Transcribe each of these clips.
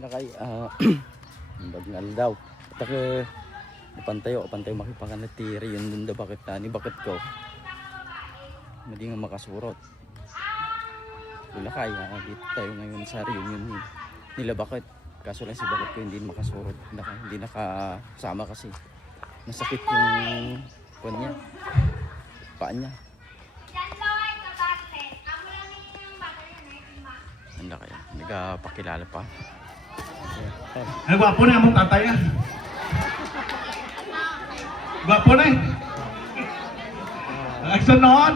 Nakay bagnal daw. Taka pantayo makipakanatiri yun dun da bakit ni bakit ko. Hindi nga makasurot. Wala kaya dito tayo ngayon sa reunion nila bakit. Kaso lang si bakit ko hindi makasurot. Hindi nakasama kasi. Masakit yung kuwan niya. Paan niya. Handa kaya. Nagpakilala pa. Ay, gwapo na among tatay ah. Gwapo na eh. Ang sunod.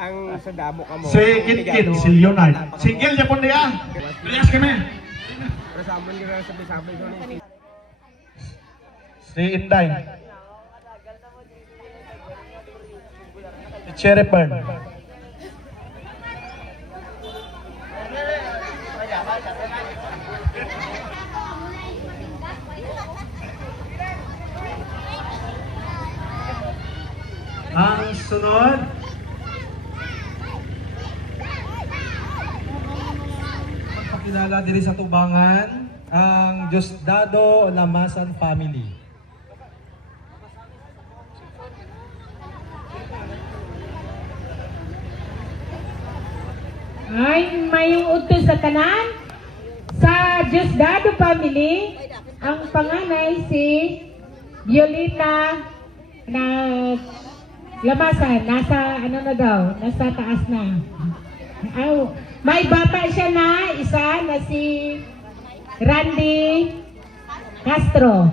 Ang sa damo ka mo. Si Kitkin, si Leonard. Single niya po niya. Bilas kami. Pero sabon nyo na sabi-sabi ko na. Si Inday. Si Cherry Burn. Ang sunod. Pakilala diri sa tubangan ang Diosdado Lamasan family. Ay, mayong utos sa tanan sa Diosdado family. Ang panganay si Violeta na Lamasan, nasa ano na daw, nasa taas na. May bata siya na isa na si Randy Castro.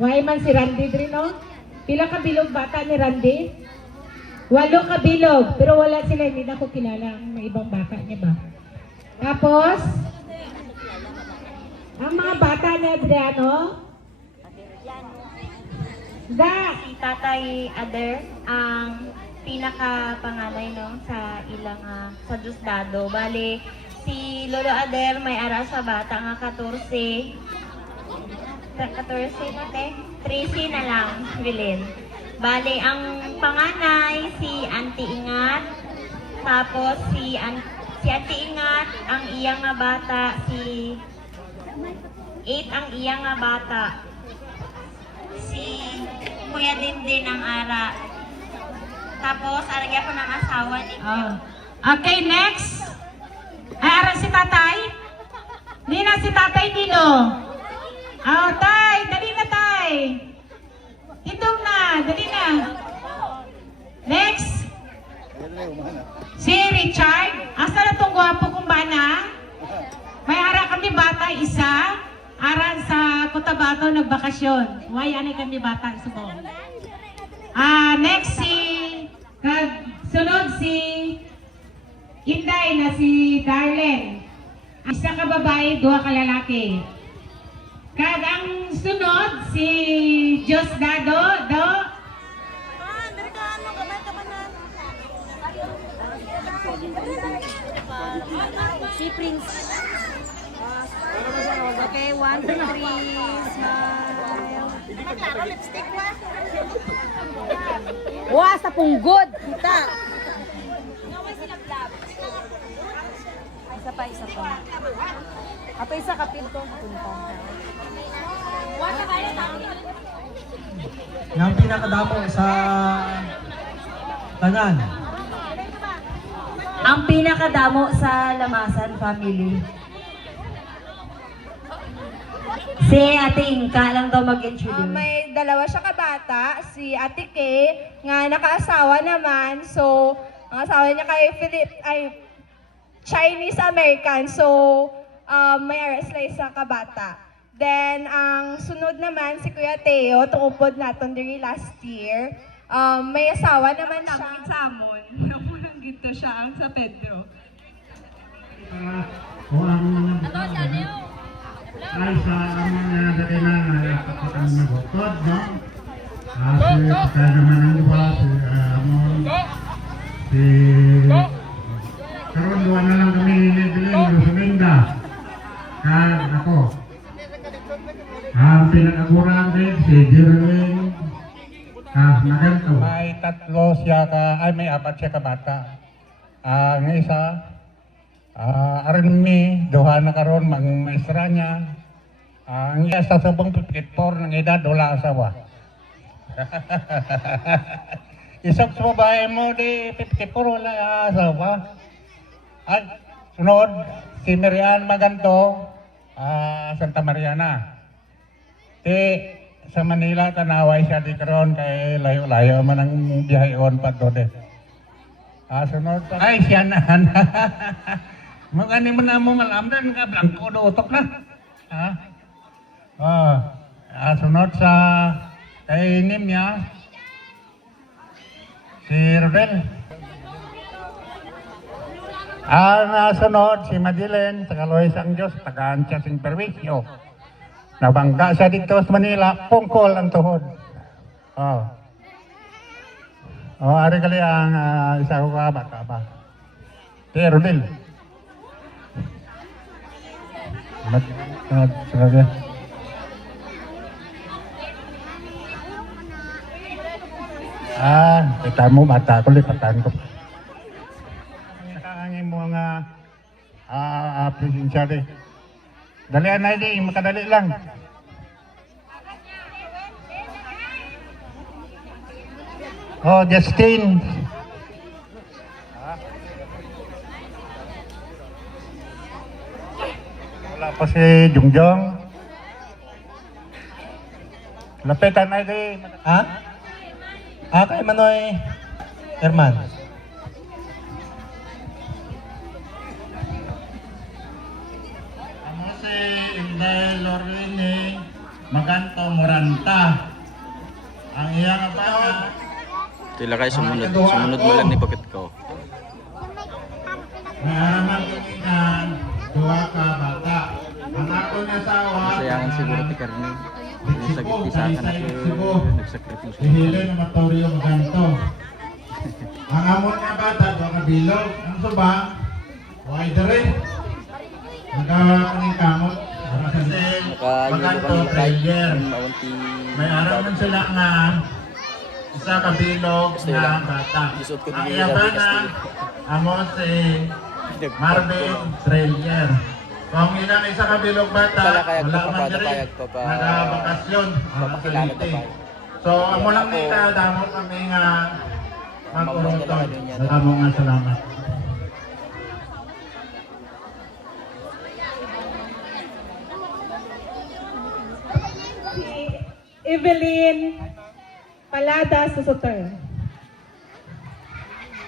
Why man si Randy din, no? Pila ka bilog bata ni Randy? 8 ka bilog, pero wala sila, hindi na ko kilala ang ibang bata niya ba. Tapos, ang mga bata ni Adriano, Si Tatay Ader ang pinaka-panganay no, sa ilang sa Diosdado. Bale, si Lolo Ader may ara sa bata nga 14 nate, 13 na lang, bilin. Bale, ang panganay si Auntie Ingat, tapos si Auntie Ingat, ang iyang nga bata, si 8 ang iyang nga bata. Si Kuya Dindin ang ara. Tapos, aragya po ng asawa ni Kuya. Okay, next. Ay, ara si tatay. Nina si tatay Nino. Tay, dali na tay. Hitong na, dali na. Next. Si Richard. Asa na itong gwapo kong bana? May ara kami bata isa. Aran sa Cotabato nagbakasyon. Why ani kami bata sa buong. Next sunod si Inday na si Darlene. Isa ka babae, 2 ka lalaki. Kag ang sunod si Diosdado Si Prince. Okay, 1, 2, 3, smile. Maklaro, lipstick mo. Wow, sa punggod. Kita. Isa pa. Apa isa kapil ko? Punta. Yung pinakadamo sa tanan. Ang pinakadamo sa Lamasan family. Si Ate Inka lang daw mag-introduce. May dalawa siya kabata, si Ate Kay, nga nakaasawa naman. So, ang asawa niya ay Chinese-American. So, may aras lang sa kabata. Then, ang sunod naman, si Kuya Teo, tungupod natin diri last year. May asawa naman siya. Samon. Namulang gito siya ang sa Pedro. Ay sa among dakilang kapatang nagutod, no? Kaya naman ang iba, si karoon doon na lang kami nilibiling, Rosalinda. Kaya ako. Ang pinag-aguraan din, si Jerwin. Na ganito. May 3 siya may 4 siya ka bata. Ang isa, aron mi, duha na karon mang maestra niya. Ang iya sa subong 54 ng edad, wala asawa. Isang sa babae mo, di 54, wala asawa. At sunod, si Marian Maganto, Santa Mariana. Sa Manila, tanaway siya di karon kay layo-layo man ang biyaheon pa doon. Sunod, ay siya na. Magani mo na mo malamdan ka, blanco na utok na. Sunod sa kay Nimya, si Rodel. Sunod si Madilen, sa Kaloy Sang Diyos, tagaan siya sing perwisyo. Nabangga siya dito sa Manila, pungkol ang tuhod. Ari kali ang isa ko ka bata ba? Si Rodel. Kita mo bata ko, lipatan ko. Ang mga presensya rin. Dalian na di, makadali lang. Justin. Wala pa si Jungjong. Lapitan na di. Kay Manoy Herman. Si Inday Lorene Maganto Moranta. Ang iyang apaga. Tila kayo sumunod mo lang ni bakit ko. May araman kuningan, dua ka bata. Ang ako niya asawa. Masayangan siguro ti Karni. Nagsagit-isakan na nagsakripisyo. Hihilin ng Matorio Maganto. Ang amon niya bata, dua ka bilog. Ang subang, huwag rin. Nagkakaning kamot. Kasi Maganto Trailier. May araman sila nga isa kabilog na bata. Ang iyabana, amo si Marvin Trailier. Kung ilang isa kabilog bata, wala man diri, nagabakasyon. So, amo lang ni kadamo kami nga magkuruton. Amo nga salamat. Evelyn Palada Susuter.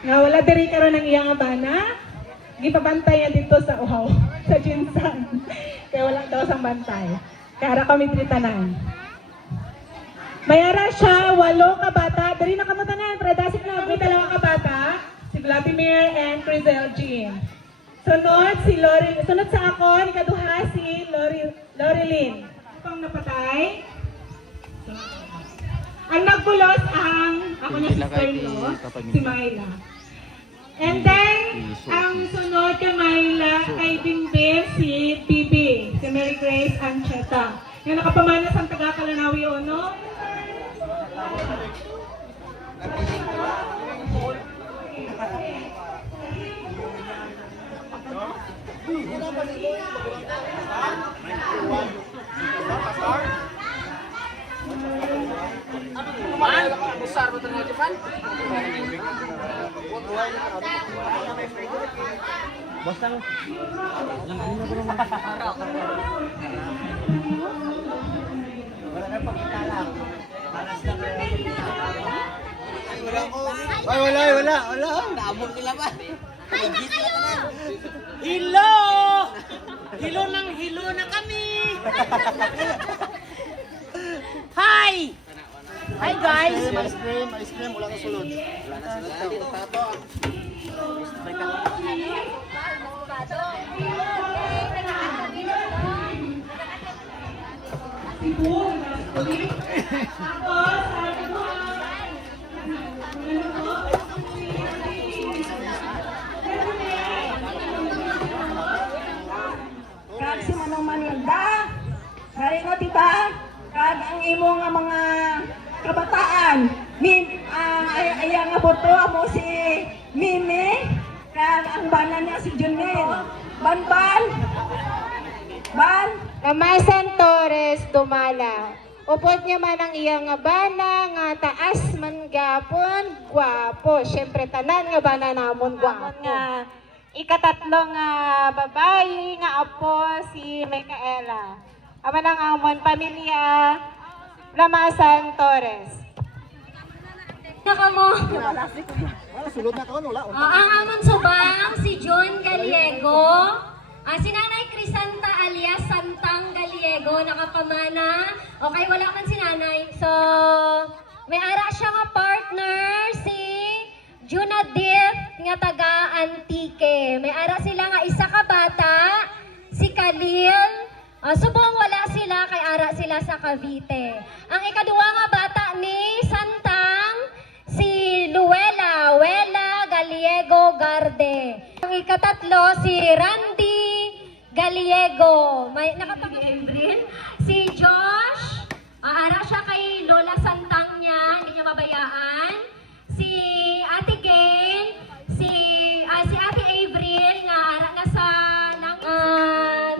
Nga wala diri karon ang iyang abana, gipabantay niya dito sa uhaw, sa Jinsan. Kaya wala daw sang bantay. Kaya kami diri tanan. Mayara siya 8 ka bata, diri na kamo tanan, predasik na kami 2 ka bata, si Vladimir and Crizel Jean. Sunod si Lorel, sunod sa ako, ni kaduha si Loreline. Pang napatay. Ang nagbulos ang ako na sister-in-law, si Myla. And then, ang sunod kay Myla, kay Bimbim, si Bibi, si Mary Grace Ancheta. Yung nakapamanas ang taga-Kalanawi Ono. Wala. Naabot nila ba? Hilo! Hilo na kami! Hi! Hi guys! Ice cream, wala na sulod. Kag si Manong Manilda, kaya ko diba? Kag ang imo nga mga kabataan, ayang nga boto mo si Mimi, ang bana niya si Junel. Ban. Kamasan Torres Dumala. Upod niya man ang iyang nga bana nga taas man gapon, gwapo. Siyempre tanan nga bana namon gwapo. Nga ikatatlo nga babae nga apo si Micaela. Aman ang amon pamilya Lamasan Torres. Naka mo. Ang amon subang si John Gallego. Si Nanay Crisanta alias Santang Gallego nakapamana. Okay, wala man si Nanay. So, may ara siya nga partner si Junadith nga taga Antique. May ara sila nga isa ka bata, si Khalil. Subong wala sila kay ara sila sa Cavite. Ang ikaduwa nga bata ni Santang si Wela Gallego Garde. Ang ikatatlo si Randy Gallego. May nakapag-Embryn. Si Josh, ara siya kay Lola Santang niya, hindi niya mabayaan. Si Ate Gain, si Ate Avril, nga ara nga sa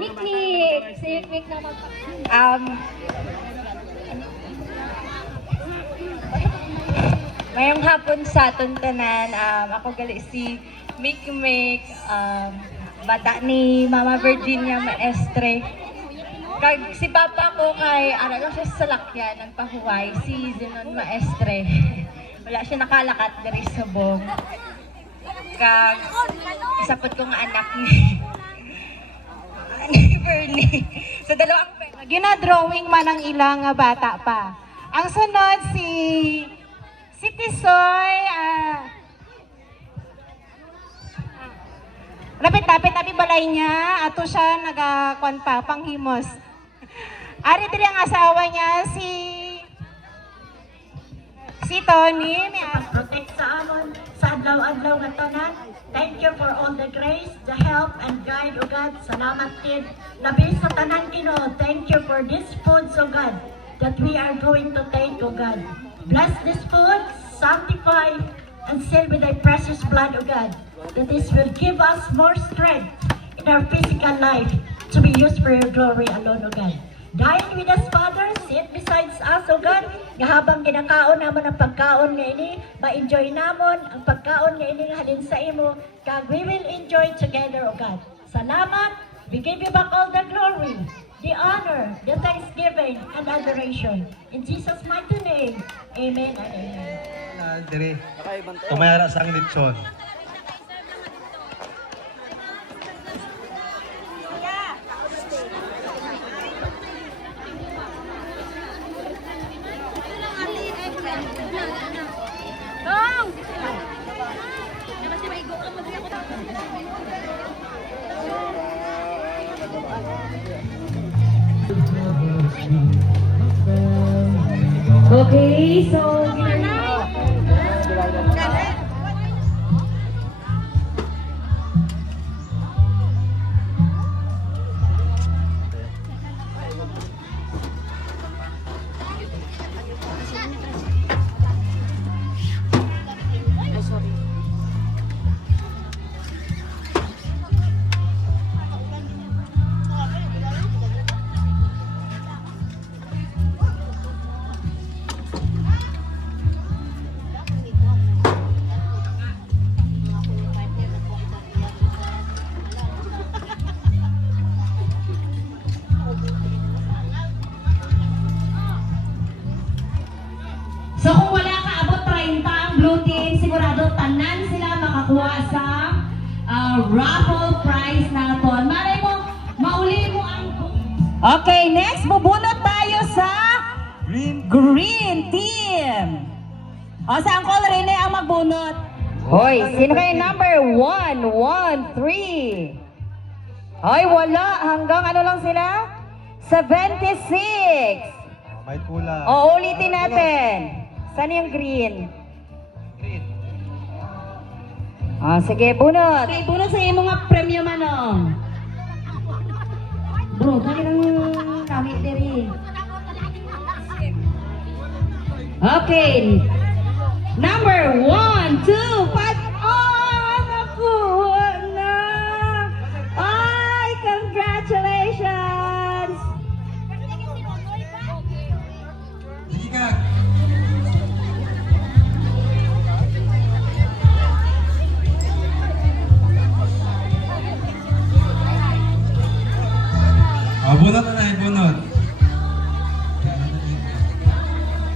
Niknik. Si Niknik na Mayong hapon sa aton tanan, ako gali si Mikmik, bata ni Mama Virginia Maestre. Kag si papa ko kay ara lang siya sa salakyan ng pahuway, si Zenon Maestre. Wala siya nakalakat diri sa bong. Kag isapot ko nga anak ni Bernie. So dalawang Gina-drawing man ang ilang nga bata pa. Ang sunod si Tisoy, lapit-lapit abi balay niya, ato siya nagakwan pa, panghimos. Ari diri ang asawa niya, si Tony. Protect sa amon sa adlaw-adlaw nga tanan. Thank you for all the grace, the help, and guide, O God. Salamat kid. Labi sa tanan Ginoo. Thank you for this food, O God, that we are going to take, O God. Bless this food, sanctify, and seal with thy precious blood, O God, that this will give us more strength in our physical life to be used for your glory alone, O God. Dine with us, Father, sit beside us, O God, nga habang ginakaon namon ang pagkaon nga ini, ma-enjoy namon ang pagkaon nga ini nga halin sa imo, kag we will enjoy together, O God. Salamat, we give you back all the glory, the honor, the thanksgiving, and adoration. In Jesus' mighty name, amen and amen. Diri, tumayara sa litson. Okay, so kung wala ka abot 30 ang blue team, sigurado tanan sila makakuha sa raffle prize naton. Malay mo, mauli mo ang... Okay, next, bubunot tayo sa green team. O, sa Uncle Rene ang magbunot. Hoy, sino kayo number 1, 1, 3? Hoy, wala. Hanggang ano lang sila? 76. May kulang. O, ulitin natin. Saan yung green? Green. Sige, bunot. Okay, bunot sa iyong mga premyo manong. Bro, dali lang kami diri. Okay. Number 1, 2, 5. Oh, naku. Bunot na na, bunot.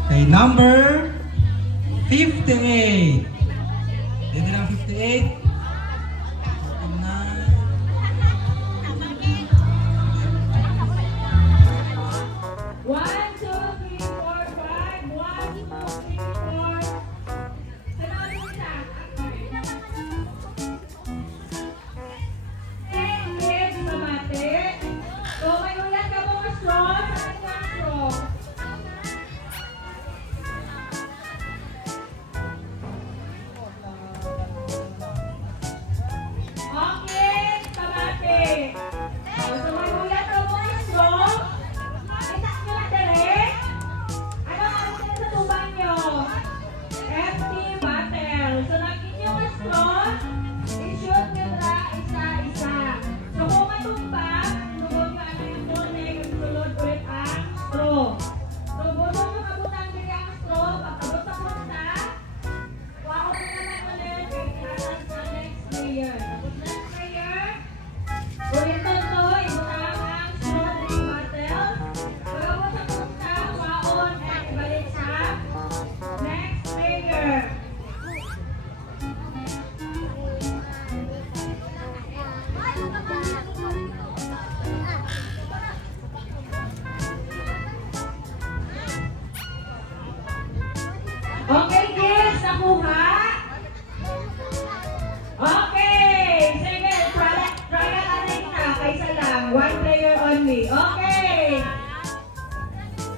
Okay, number 58. Dito lang 58. 1, 2, 3, 4, 5. 1, 2, 3, 4. Sunod isa. Kids sa mate. So, may ulat ka mga straw. Saan ka ang straw? Okay, sa mate. So, may ulat ka mga straw. Kita nyo na dali. Ano ang sa tuban nyo? FT Battle. So, nakikita nyo ang straw. I-shoot nyo na isa-isa. So, kung matumba, sunod nyo ano yung tunic, sunod ulit ang straw. So, bulong nyo kabutang dili ang straw. Pagkabot sa punta, wako nyo naman ulit. Kailangan sa next player. Tapos next player, ulitin to, ibutang ang straw ng battle. Pagkabot sa punta, waon at ibalik sa next player. Okay, kids, nakuha? Okay, sige, trial ulit na, kaysa lang, 1 player only. Okay.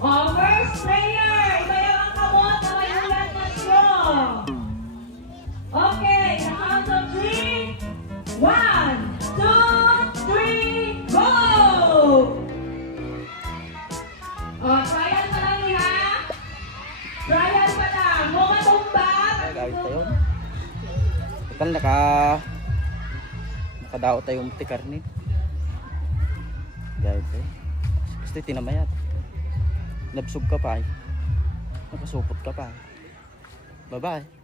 First player, ibayaw ang kamot na may ulat na straw. Okay, sa count of 3, 1, 2, 3, go! Trial pa lang niya. Trial pa lang. Kung matumba, Nagawit tayo. Total nakadao tayong tikarni. Gawit tayo. Gusto tinamayat. Nabsog ka pa eh. Nakasupot ka pa. Bye-bye.